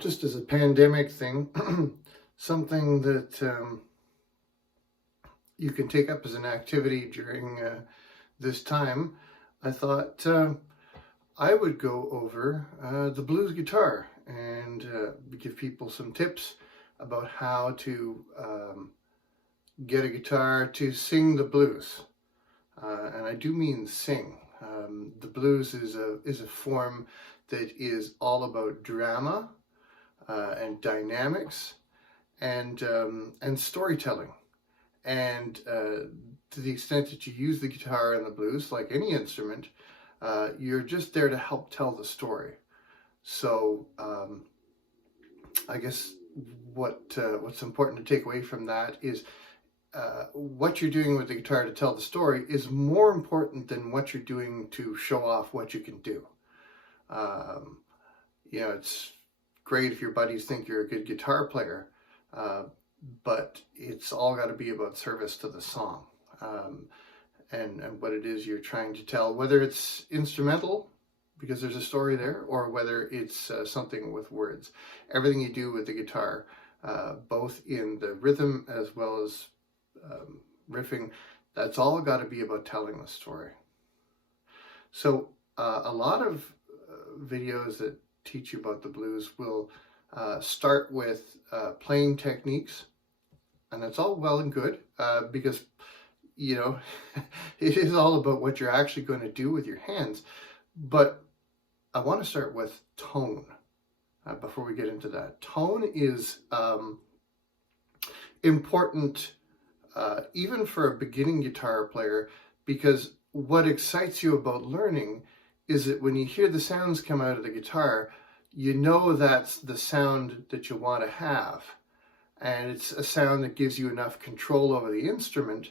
just as a pandemic thing, something that you can take up as an activity during this time, I thought I would go over the blues guitar and give people some tips about how to get a guitar to sing the blues. And I do mean sing. The blues is a form that is all about drama and dynamics and storytelling. And to the extent that you use the guitar in the blues, like any instrument, you're just there to help tell the story. So I guess what's important to take away from that is what you're doing with the guitar to tell the story is more important than what you're doing to show off what you can do. It's great if your buddies think you're a good guitar player, but it's all got to be about service to the song and what it is you're trying to tell, whether it's instrumental because there's a story there, or whether it's something with words. Everything you do with the guitar, both in the rhythm as well as riffing, that's all got to be about telling the story. So a lot of videos that teach you about the blues will start with playing techniques, and that's all well and good because it is all about what you're actually going to do with your hands. But I want to start with tone before we get into that. Tone is important even for a beginning guitar player, because what excites you about learning is that when you hear the sounds come out of the guitar, you know that's the sound that you want to have. And it's a sound that gives you enough control over the instrument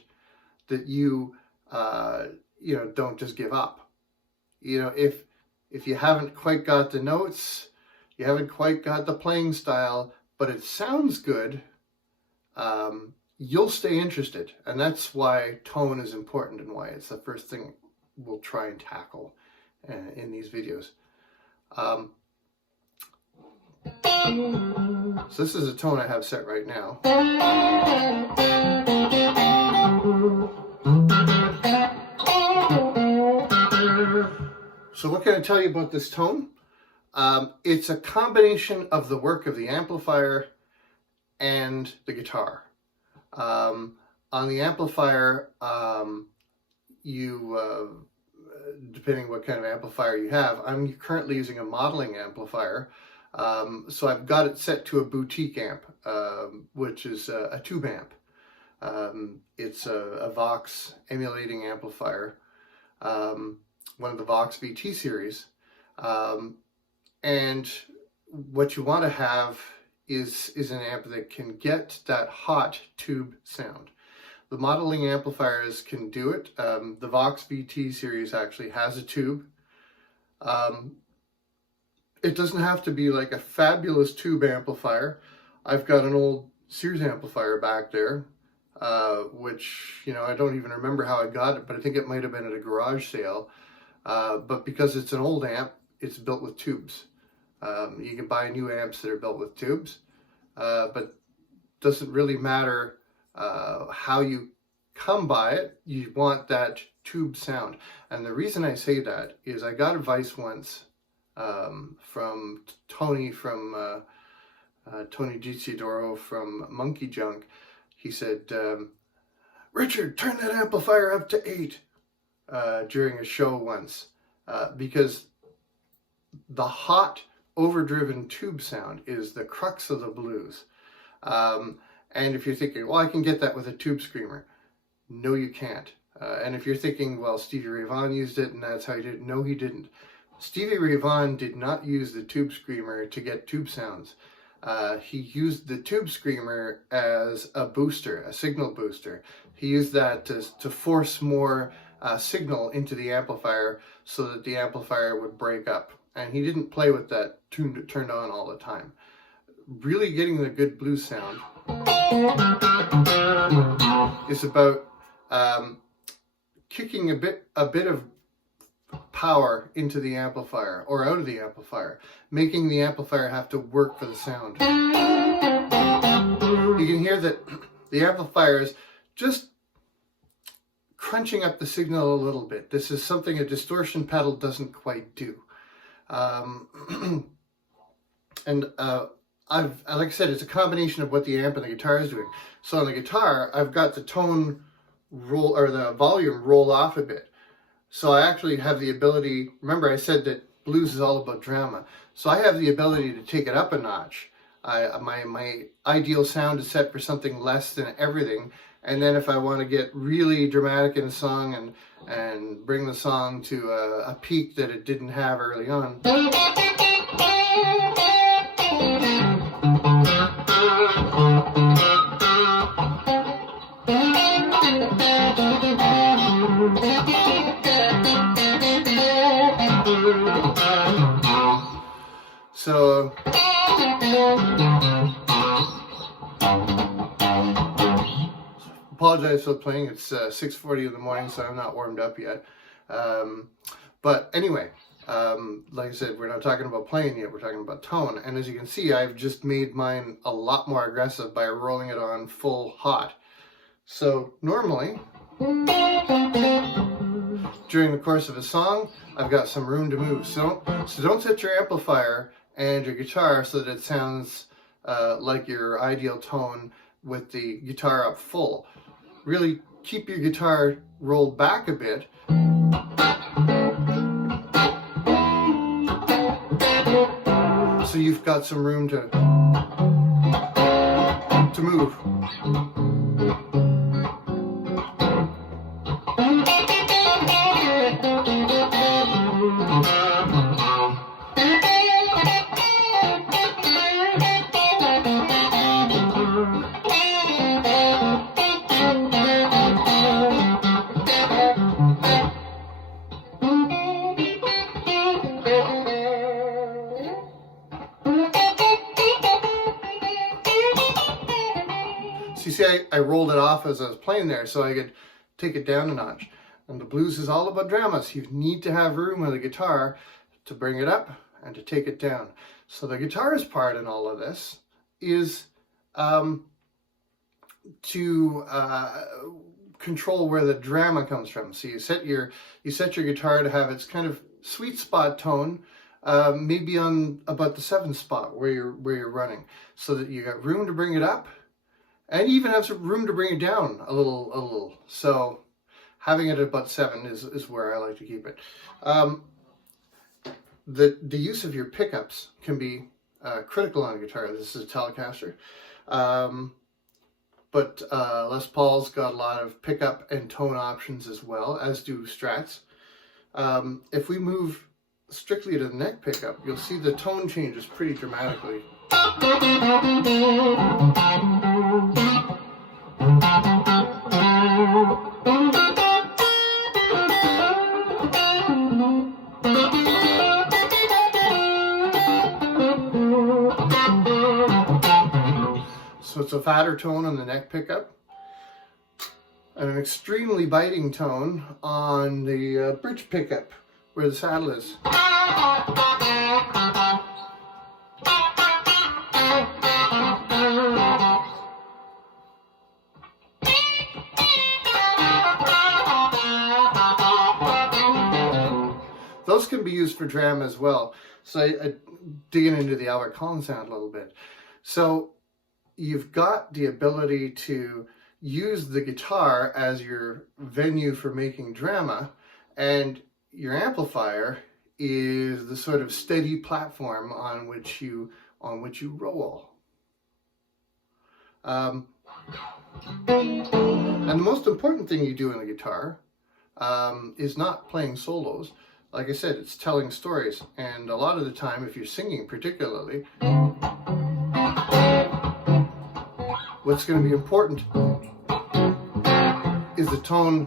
that you don't just give up. If you haven't quite got the notes, you haven't quite got the playing style, but it sounds good, you'll stay interested. And that's why tone is important and why it's the first thing we'll try and tackle in these videos. So this is a tone I have set right now. So what can I tell you about this tone? It's a combination of the work of the amplifier and the guitar. On the amplifier, depending what kind of amplifier you have, I'm currently using a modeling amplifier. So I've got it set to a boutique amp, which is a tube amp. It's a Vox emulating amplifier, one of the Vox VT series. And what you want to have is an amp that can get that hot tube sound. The modeling amplifiers can do it. The Vox VT series actually has a tube. It doesn't have to be like a fabulous tube amplifier. I've got an old Sears amplifier back there, which, I don't even remember how I got it, but I think it might have been at a garage sale. But because it's an old amp, it's built with tubes. You can buy new amps that are built with tubes, but doesn't really matter how you come by it. You want that tube sound. And the reason I say that is I got advice once from Tony Giusidoro from Monkey Junk. He said, Richard, turn that amplifier up to 8 during a show once, because the hot overdriven tube sound is the crux of the blues. And if you're thinking, well, I can get that with a tube screamer. No, you can't. And if you're thinking, well, Stevie Ray Vaughan used it and that's how he did it. No, he didn't. Stevie Ray Vaughan did not use the tube screamer to get tube sounds. He used the tube screamer as a booster, a signal booster. He used that to force more signal into the amplifier so that the amplifier would break up. And he didn't play with that turned on all the time. Really getting the good blues sound is about kicking a bit of power into the amplifier or out of the amplifier, making the amplifier have to work for the sound. You can hear that the amplifier is just crunching up the signal a little bit. This is something a distortion pedal doesn't quite do. Like I said, it's a combination of what the amp and the guitar is doing. So on the guitar, I've got the tone roll, or the volume roll off a bit. So I actually have the ability, remember I said that blues is all about drama. So I have the ability to take it up a notch. My ideal sound is set for something less than everything. And then if I want to get really dramatic in a song and bring the song to a peak that it didn't have early on. So apologize for playing. It's 6:40 in the morning, so I'm not warmed up yet. But anyway, like I said, we're not talking about playing yet. We're talking about tone. And as you can see, I've just made mine a lot more aggressive by rolling it on full hot. So normally, during the course of a song, I've got some room to move. So don't set your amplifier and your guitar so that it sounds like your ideal tone with the guitar up full. Really keep your guitar rolled back a bit. So you've got some room to move. So you see, I rolled it off as I was playing there so I could take it down a notch. And the blues is all about drama, so you need to have room on the guitar to bring it up and to take it down. So the guitarist part in all of this is to control where the drama comes from. So you set your guitar to have its kind of sweet spot tone, maybe on about the 7th spot where you're running, so that you got room to bring it up, and you even have some room to bring it down a little. So having it at about 7 is where I like to keep it. The use of your pickups can be critical on a guitar. This is a Telecaster. But Les Paul's got a lot of pickup and tone options as well, as do Strats. If we move strictly to the neck pickup, you'll see the tone changes pretty dramatically. So it's a fatter tone on the neck pickup and an extremely biting tone on the bridge pickup where the saddle is. Those can be used for drama as well. So digging into the Albert Collins sound a little bit. So you've got the ability to use the guitar as your venue for making drama, and your amplifier is the sort of steady platform on which you roll. And the most important thing you do on the guitar is not playing solos. Like I said, it's telling stories, and a lot of the time, if you're singing particularly, what's going to be important is the tone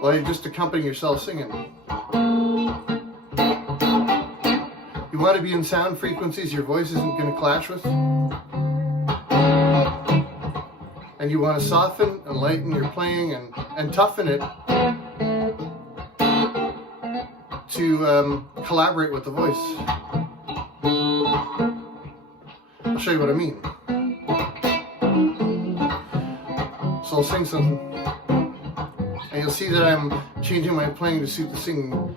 while you're just accompanying yourself singing. You want to be in sound frequencies your voice isn't going to clash with. And you want to soften and lighten your playing and toughen it to collaborate with the voice. I'll show you what I mean. So I'll sing something, and you'll see that I'm changing my playing to suit the singing.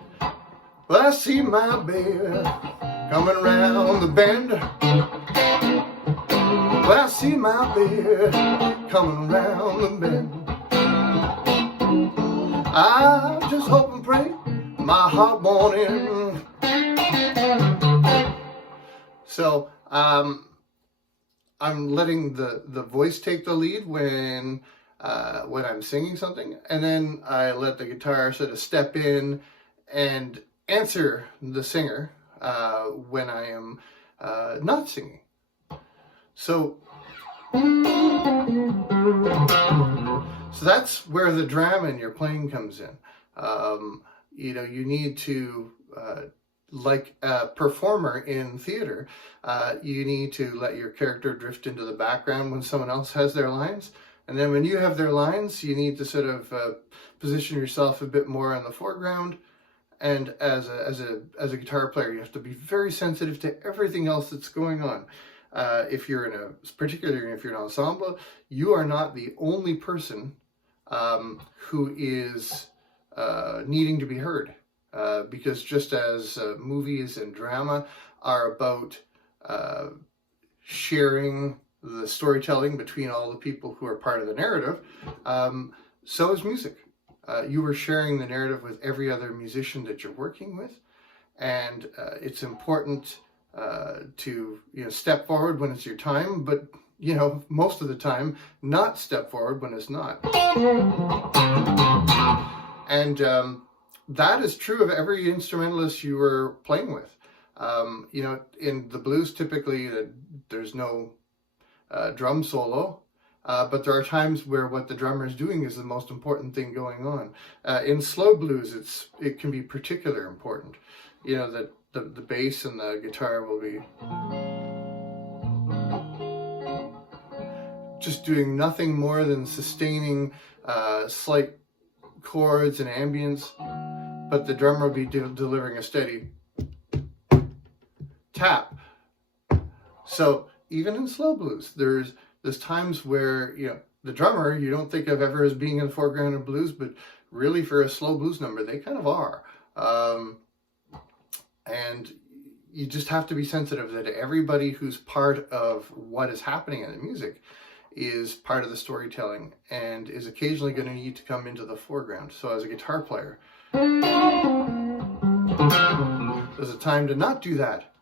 Well, I see my baby coming around the bend. Well, I see my baby coming around the bend. I just hope and pray my heart won't end. So I'm letting the voice take the lead when I'm singing something, and then I let the guitar sort of step in and answer the singer when I am not singing. So that's where the drama in your playing comes in. You need to, like a performer in theater, you need to let your character drift into the background when someone else has their lines. And then when you have their lines, you need to sort of position yourself a bit more in the foreground. And as a guitar player, you have to be very sensitive to everything else that's going on. Particularly if you're in an ensemble, you are not the only person who is needing to be heard. Because just as movies and drama are about sharing the storytelling between all the people who are part of the narrative, so is music. You are sharing the narrative with every other musician that you're working with, and it's important to step forward when it's your time, but most of the time not step forward when it's not. And that is true of every instrumentalist you were playing with. In the blues, typically there's no drum solo, but there are times where what the drummer is doing is the most important thing going on. In slow blues, it can be particularly important. That the bass and the guitar will be just doing nothing more than sustaining slight chords and ambience, but the drummer will be delivering a steady tap. So even in slow blues, there's times where the drummer you don't think of ever as being in the foreground of blues, but really for a slow blues number they kind of are. And you just have to be sensitive that everybody who's part of what is happening in the music is part of the storytelling and is occasionally going to need to come into the foreground. So as a guitar player, there's a time to not do that.